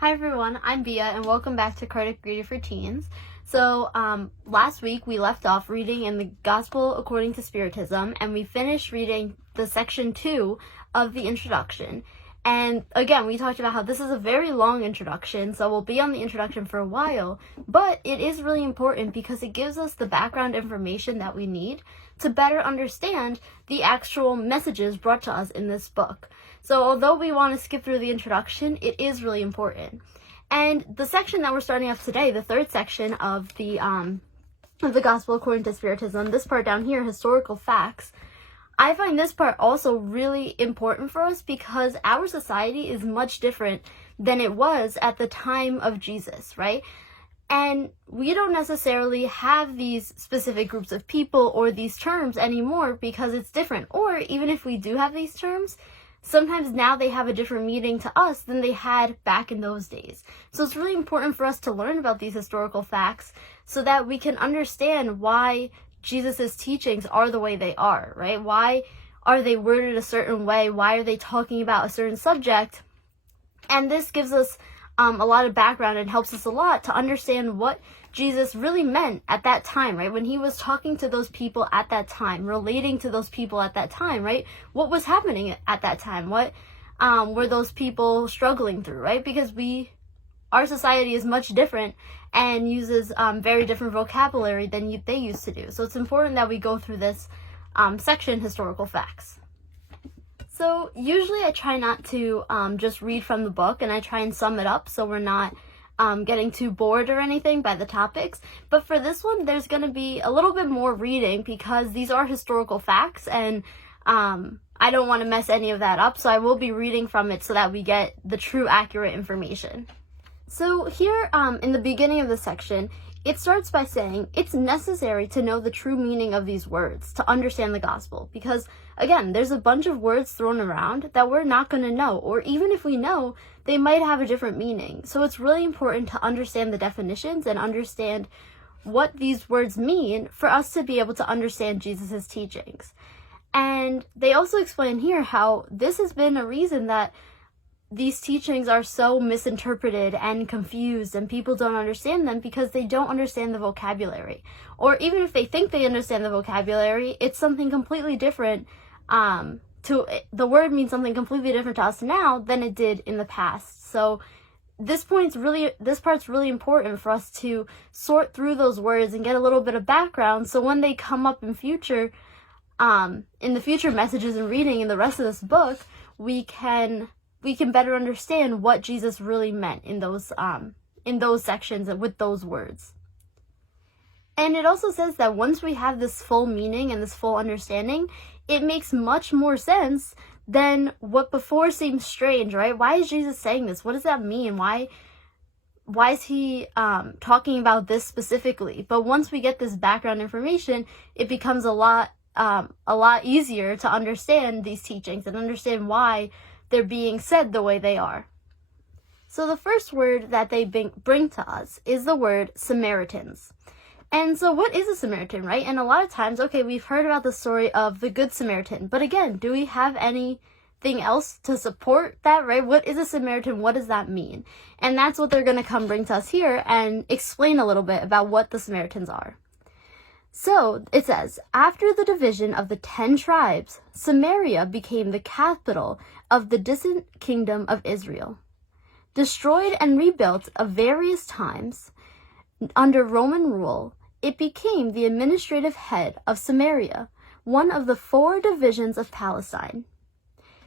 Hi everyone, I'm Bia and welcome back to Kardec Reading for Teens. So last week we left off reading in the Gospel according to Spiritism, and we finished reading the section 2 of the introduction. And again, we talked about how this is a very long introduction, so we'll be on the introduction for a while, but it is really important because it gives us the background information that we need to better understand the actual messages brought to us in this book. So although we want to skip through the introduction, it is really important. And the section that we're starting off today, the third section of the Gospel according to Spiritism, this part down here, historical facts, I find this part also really important for us because our society is much different than it was at the time of Jesus, right? And we don't necessarily have these specific groups of people or these terms anymore because it's different. Or even if we do have these terms, sometimes now they have a different meaning to us than they had back in those days. So it's really important for us to learn about these historical facts so that we can understand why Jesus' teachings are the way they are, right? Why are they worded a certain way? Why are they talking about a certain subject? And this gives us a lot of background and helps us a lot to understand what Jesus really meant at that time, right? When he was talking to those people at that time, relating to those people at that time, right? What was happening at that time? What were those people struggling through, right? Because our society is much different and uses very different vocabulary than they used to do. So it's important that we go through this section, historical facts. So usually I try not to just read from the book, and I try and sum it up so we're not getting too bored or anything by the topics. But for this one, there's going to be a little bit more reading because these are historical facts, and I don't want to mess any of that up. So I will be reading from it so that we get the true accurate information. So here in the beginning of the section, it starts by saying it's necessary to know the true meaning of these words to understand the gospel. Because, again, there's a bunch of words thrown around that we're not going to know. Or even if we know, they might have a different meaning. So it's really important to understand the definitions and understand what these words mean for us to be able to understand Jesus' teachings. And they also explain here how this has been a reason that these teachings are so misinterpreted and confused, and people don't understand them because they don't understand the vocabulary. Or even if they think they understand the vocabulary, it's something completely different. The word means something completely different to us now than it did in the past. So this part's really important for us to sort through those words and get a little bit of background, so when they come up in future, in the future messages and reading in the rest of this book, we can better understand what Jesus really meant in those sections and with those words. And it also says that once we have this full meaning and this full understanding, it makes much more sense than what before seemed strange, right? Why is Jesus saying this? What does that mean? Why is he talking about this specifically? But once we get this background information, it becomes a lot easier to understand these teachings and understand why they're being said the way they are. So the first word that they bring to us is the word Samaritans. And so what is a Samaritan, right? And a lot of times, okay, we've heard about the story of the Good Samaritan, but again, do we have anything else to support that, right? What is a Samaritan? What does that mean? And that's what they're going to bring to us here and explain a little bit about what the Samaritans are. So it says, after the division of the 10 tribes, Samaria became the capital of the distant kingdom of Israel. Destroyed and rebuilt of various times under Roman rule, it became the administrative head of Samaria, one of the 4 divisions of Palestine.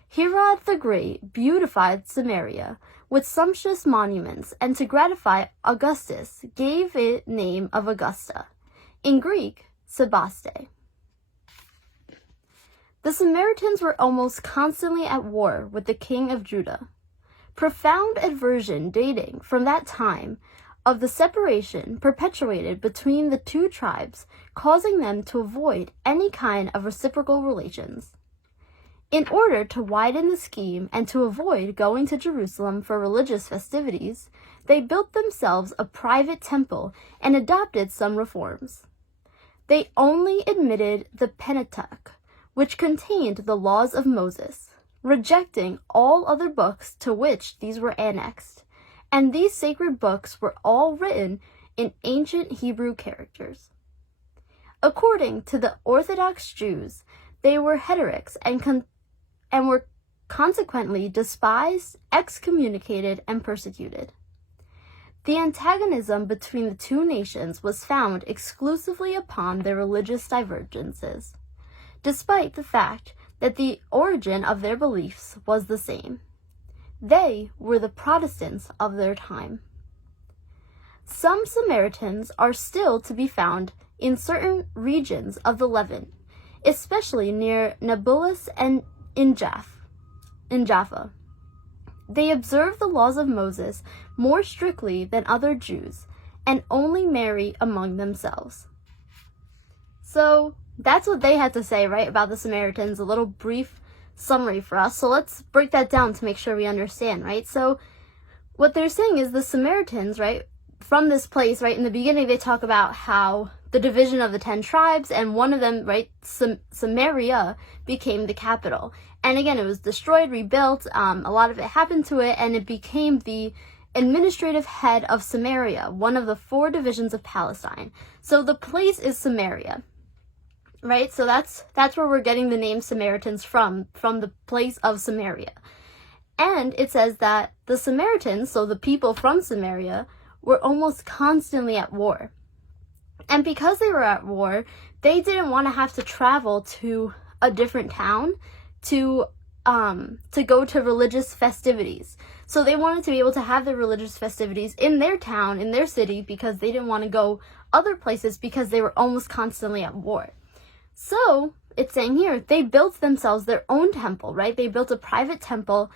Herod the Great beautified Samaria with sumptuous monuments, and to gratify Augustus gave it name of Augusta. In Greek, Sebaste. The Samaritans were almost constantly at war with the king of Judah. Profound aversion dating from that time of the separation perpetuated between the 2 tribes, causing them to avoid any kind of reciprocal relations. In order to widen the scheme and to avoid going to Jerusalem for religious festivities, they built themselves a private temple and adopted some reforms. They only admitted the Pentateuch, which contained the laws of Moses, rejecting all other books to which these were annexed, and these sacred books were all written in ancient Hebrew characters. According to the Orthodox Jews, they were heretics and were consequently despised, excommunicated, and persecuted. The antagonism between the two nations was found exclusively upon their religious divergences, despite the fact that the origin of their beliefs was the same. They were the Protestants of their time. Some Samaritans are still to be found in certain regions of the Levant, especially near Nablus and in Jaffa. They observe the laws of Moses more strictly than other Jews and only marry among themselves. So that's what they had to say, right, about the Samaritans, a little brief summary for us. So let's break that down to make sure we understand, right? So what they're saying is the Samaritans, right, from this place, right, in the beginning they talk about how the division of the 10 tribes, and one of them, right, Samaria, became the capital. And again, it was destroyed, rebuilt, a lot of it happened to it, and it became the administrative head of Samaria, one of the 4 divisions of Palestine. So the place is Samaria, right? So that's where we're getting the name Samaritans from the place of Samaria. And it says that the Samaritans, so the people from Samaria, were almost constantly at war. And because they were at war, they didn't want to have to travel to a different town to go to religious festivities. So they wanted to be able to have their religious festivities in their town, in their city, because they didn't want to go other places because they were almost constantly at war. So it's saying here, they built themselves their own temple, right? They built a private temple,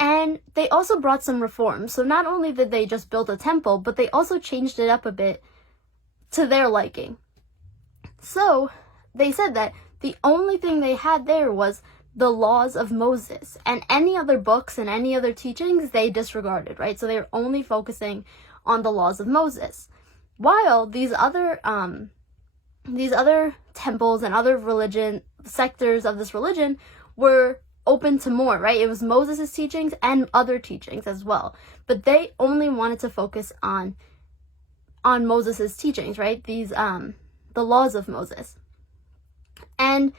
and they also brought some reforms. So not only did they just build a temple, but they also changed it up a bit to their liking. So they said that the only thing they had there was the laws of Moses, and any other books and any other teachings they disregarded, right? So they were only focusing on the laws of Moses, while these other temples and other sectors of this religion were open to more, right? It was Moses' teachings and other teachings as well, but they only wanted to focus on Moses' teachings, right? These the laws of Moses. And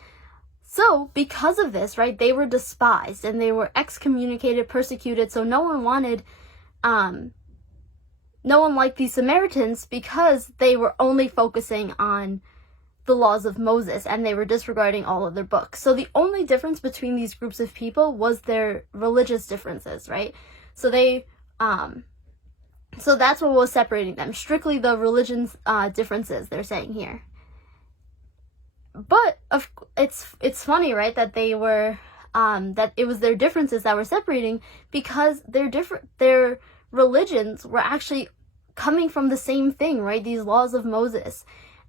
so because of this, right, they were despised and they were excommunicated, persecuted. So no one liked these Samaritans because they were only focusing on the laws of Moses and they were disregarding all other books. So the only difference between these groups of people was their religious differences, right? So so that's what was separating them, strictly the religion's differences, they're saying here. But it's funny, right, that they were that it was their differences that were separating, because their religions were actually coming from the same thing, right? These laws of Moses.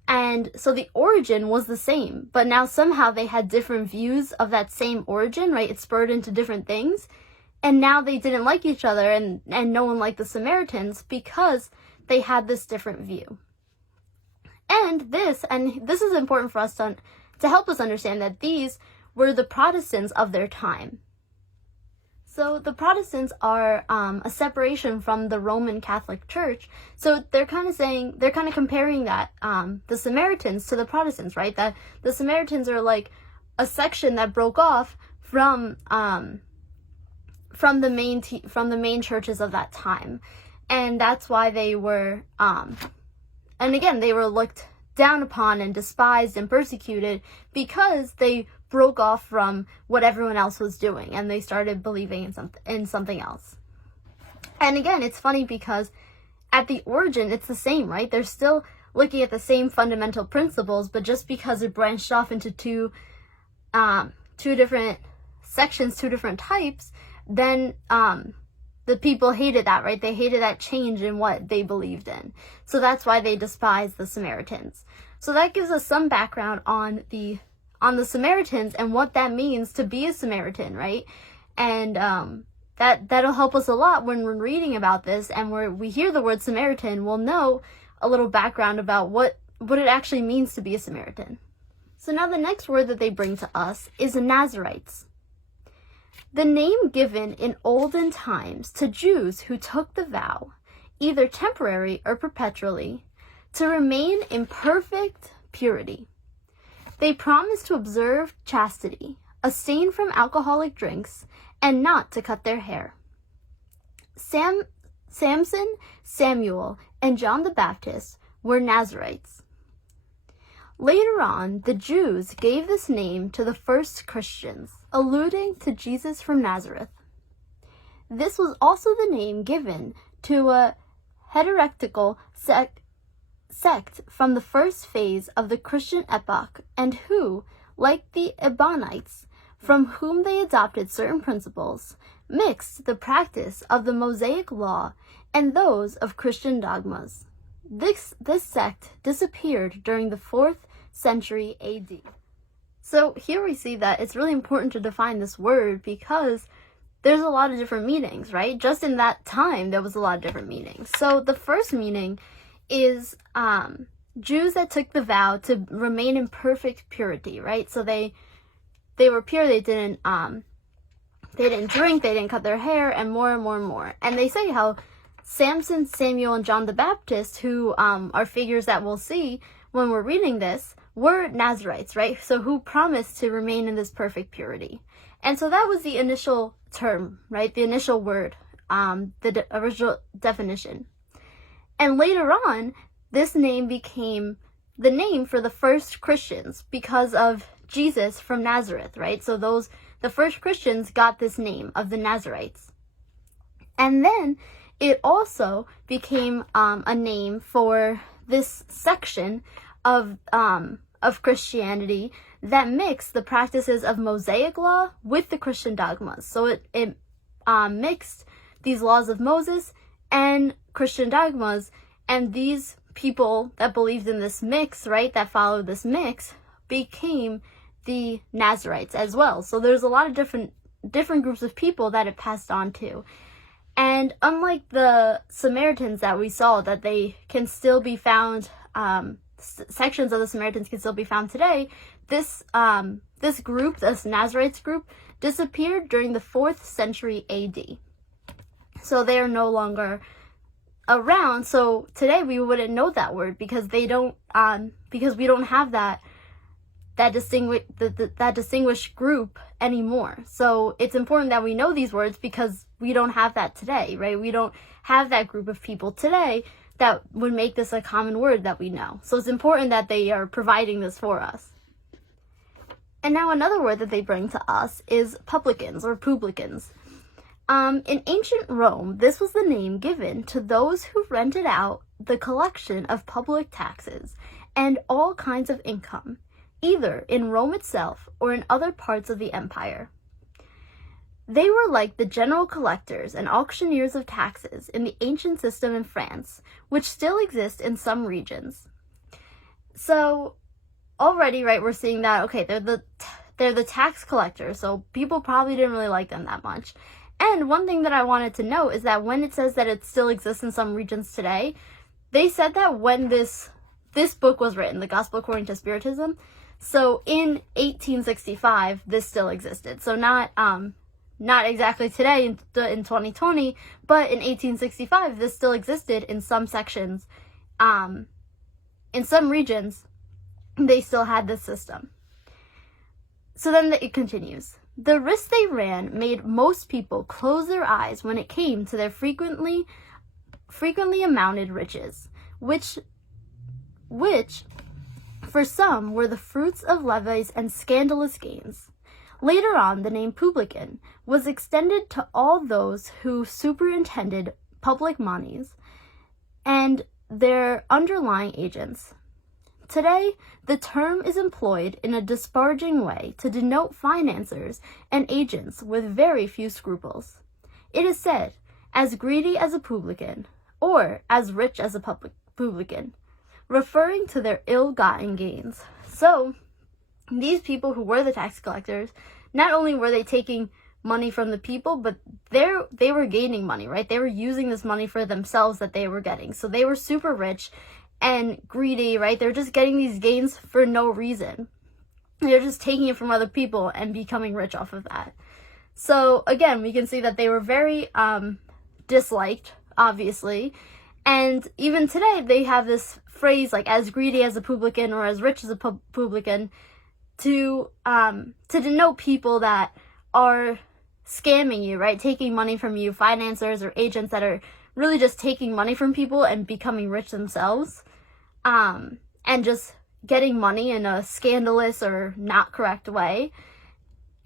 And so the origin was the same, but now somehow they had different views of that same origin, right? It spurred into different things. And now they didn't like each other, and no one liked the Samaritans because they had this different view. And this is important for us to help us understand that these were the Protestants of their time. So the Protestants are a separation from the Roman Catholic Church. So they're kind of comparing that, the Samaritans to the Protestants, right? That the Samaritans are like a section that broke off from the main churches of that time. And that's why they were, and again, they were looked down upon and despised and persecuted because they broke off from what everyone else was doing and they started believing in something else. And again, it's funny because at the origin, it's the same, right? They're still looking at the same fundamental principles, but just because it branched off into two different sections, 2 different types, then the people hated that, right? They hated that change in what they believed in. So that's why they despised the Samaritans. So that gives us some background on the Samaritans and what that means to be a Samaritan, right? And that'll help us a lot when we're reading about this, and we hear the word Samaritan, we'll know a little background about what it actually means to be a Samaritan. So now the next word that they bring to us is Nazarites. The name given in olden times to Jews who took the vow, either temporary or perpetually, to remain in perfect purity. They promised to observe chastity, abstain from alcoholic drinks, and not to cut their hair. Samson, Samuel, and John the Baptist were Nazarites. Later on, the Jews gave this name to the first Christians, alluding to Jesus from Nazareth. This was also the name given to a heretical sect from the first phase of the Christian epoch, and who, like the Ebionites, from whom they adopted certain principles, mixed the practice of the Mosaic law and those of Christian dogmas. This sect disappeared during the 4th century AD. So here we see that it's really important to define this word because there's a lot of different meanings, right? Just in that time, there was a lot of different meanings. So the first meaning is Jews that took the vow to remain in perfect purity, right? So they were pure, they didn't drink, they didn't cut their hair, and more and more and more. And they say how Samson, Samuel, and John the Baptist, who are figures that we'll see when we're reading this, were Nazarites, right? So who promised to remain in this perfect purity. And so that was the initial term, right? The initial word, the original definition. And later on, this name became the name for the first Christians because of Jesus from Nazareth, right? So the first Christians got this name of the Nazarites. And then it also became a name for this section of Christianity that mixed the practices of Mosaic law with the Christian dogmas. So it mixed these laws of Moses and Christian dogmas, and these people that believed in this mix, right, that followed this mix, became the Nazarites as well. So there's a lot of different groups of people that it passed on to. And unlike the Samaritans that we saw, that they can still be found, sections of the Samaritans can still be found today, this group, this Nazarites group, disappeared during the 4th century AD. So they are no longer around. So today we wouldn't know that word because we don't have that distinguished group anymore. So it's important that we know these words because we don't have that today, right? We don't have that group of people today that would make this a common word that we know. So it's important that they are providing this for us. And now another word that they bring to us is publicans or publicans. In ancient Rome, this was the name given to those who rented out the collection of public taxes and all kinds of income, either in Rome itself or in other parts of the empire. They were like the general collectors and auctioneers of taxes in the ancient system in France, which still exists in some regions. So already, right, we're seeing that, okay, they're the tax collectors, so people probably didn't really like them that much. And one thing that I wanted to note is that when it says that it still exists in some regions today, they said that when this book was written, the Gospel According to Spiritism, so in 1865, this still existed. So not exactly today in 2020, but in 1865, this still existed in some sections. In some regions, they still had this system. So then it continues. The risk they ran made most people close their eyes when it came to their frequently amounted riches, which for some were the fruits of levies and scandalous gains. Later on, the name publican was extended to all those who superintended public monies and their underlying agents. Today, the term is employed in a disparaging way to denote financiers and agents with very few scruples. It is said, as greedy as a publican, or as rich as a publican, referring to their ill-gotten gains. So, these people who were the tax collectors, not only were they taking money from the people, but they were gaining money, right? They were using this money for themselves that they were getting. So they were super rich and greedy, right? They're just getting these gains for no reason. They're just taking it from other people and becoming rich off of that. So again, we can see that they were very disliked, obviously. And even today, they have this phrase like "as greedy as a publican" or "as rich as a publican" to denote people that are scamming you, right? Taking money from you, financiers or agents that are really just taking money from people and becoming rich themselves, and just getting money in a scandalous or not correct way.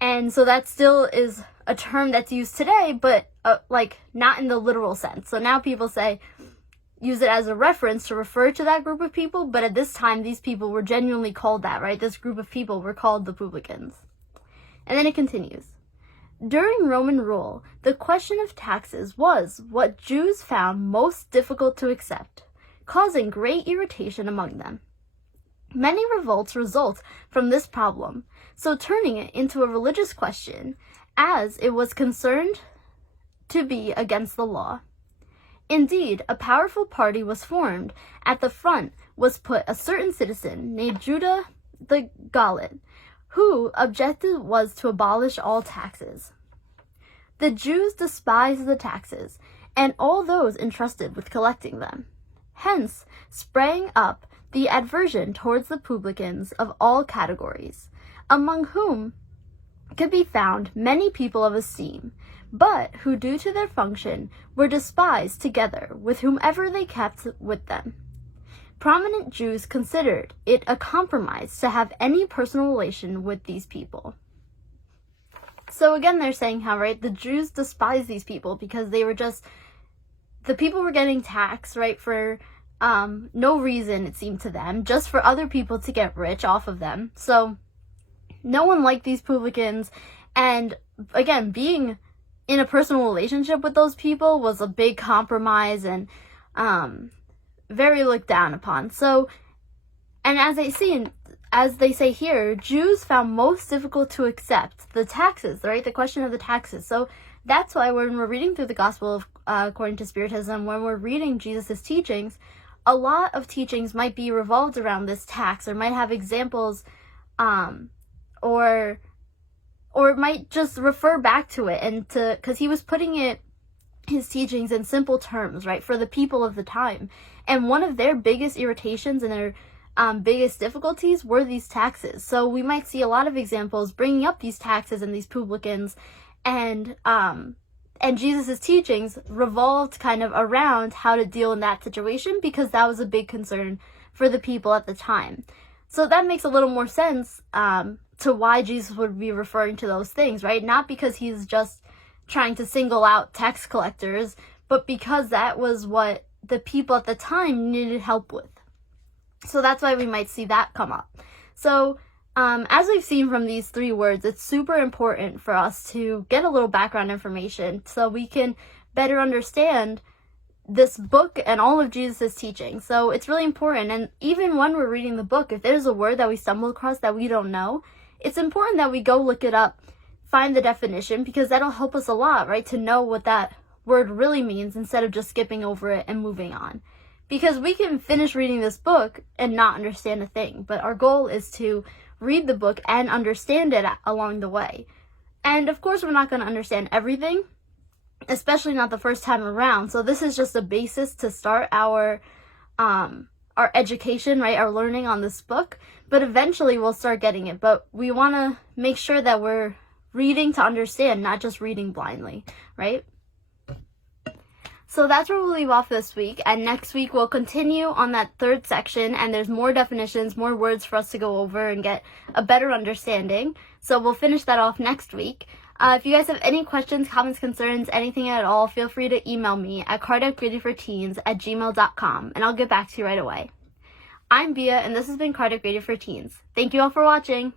And so that still is a term that's used today, but like not in the literal sense. So now people use it as a reference to refer to that group of people, but at this time, these people were genuinely called that, right? This group of people were called the publicans. And then it continues. During Roman rule, the question of taxes was what Jews found most difficult to accept, causing great irritation among them. Many revolts result from this problem, so turning it into a religious question, as it was concerned to be against the law. Indeed, a powerful party was formed. At the front was put a certain citizen named Judah the Galate, whose objective was to abolish all taxes. The Jews despised the taxes, and all those entrusted with collecting them. Hence sprang up the aversion towards the publicans of all categories, among whom could be found many people of esteem, but who, due to their function, were despised together with whomever they kept with them. Prominent Jews considered it a compromise to have any personal relation with these people. So again, they're saying how, right, the Jews despise these people because they were just, the people were getting taxed, right, for no reason, it seemed to them, just for other people to get rich off of them. So no one liked these publicans, and again, being in a personal relationship with those people was a big compromise and very looked down upon. So, and as they say here, Jews found most difficult to accept the taxes, right? The question of the taxes. So that's why when we're reading through the Gospel of, according to Spiritism, when we're reading Jesus' teachings, a lot of teachings might be revolved around this tax, or might have examples, or it might just refer back to it, and because he was putting his teachings in simple terms, right, for the people of the time. And one of their biggest irritations and their biggest difficulties were these taxes. So we might see a lot of examples bringing up these taxes and these publicans, and Jesus' teachings revolved kind of around how to deal in that situation, because that was a big concern for the people at the time. So that makes a little more sense to why Jesus would be referring to those things, right? Not because he's just trying to single out tax collectors, but because that was what the people at the time needed help with. So that's why we might see that come up. So as we've seen from these three words, it's super important for us to get a little background information so we can better understand this book and all of Jesus' teaching. So it's really important. And even when we're reading the book, if there's a word that we stumble across that we don't know, it's important that we go look it up, find the definition, because that'll help us a lot, right? To know what that word really means instead of just skipping over it and moving on. Because we can finish reading this book and not understand a thing, but our goal is to read the book and understand it along the way. And of course, we're not going to understand everything, especially not the first time around. So this is just a basis to start our education, right? Our learning on this book. But eventually we'll start getting it. But we want to make sure that we're reading to understand, not just reading blindly, right? So that's where we'll leave off this week, and next week we'll continue on that third section, and there's more definitions, more words for us to go over and get a better understanding. So we'll finish that off next week. If you guys have any questions, comments, concerns, anything at all, feel free to email me at kardecreadyforteens@gmail.com, and I'll get back to you right away. I'm Bia, and this has been Kardec Created for Teens. Thank you all for watching!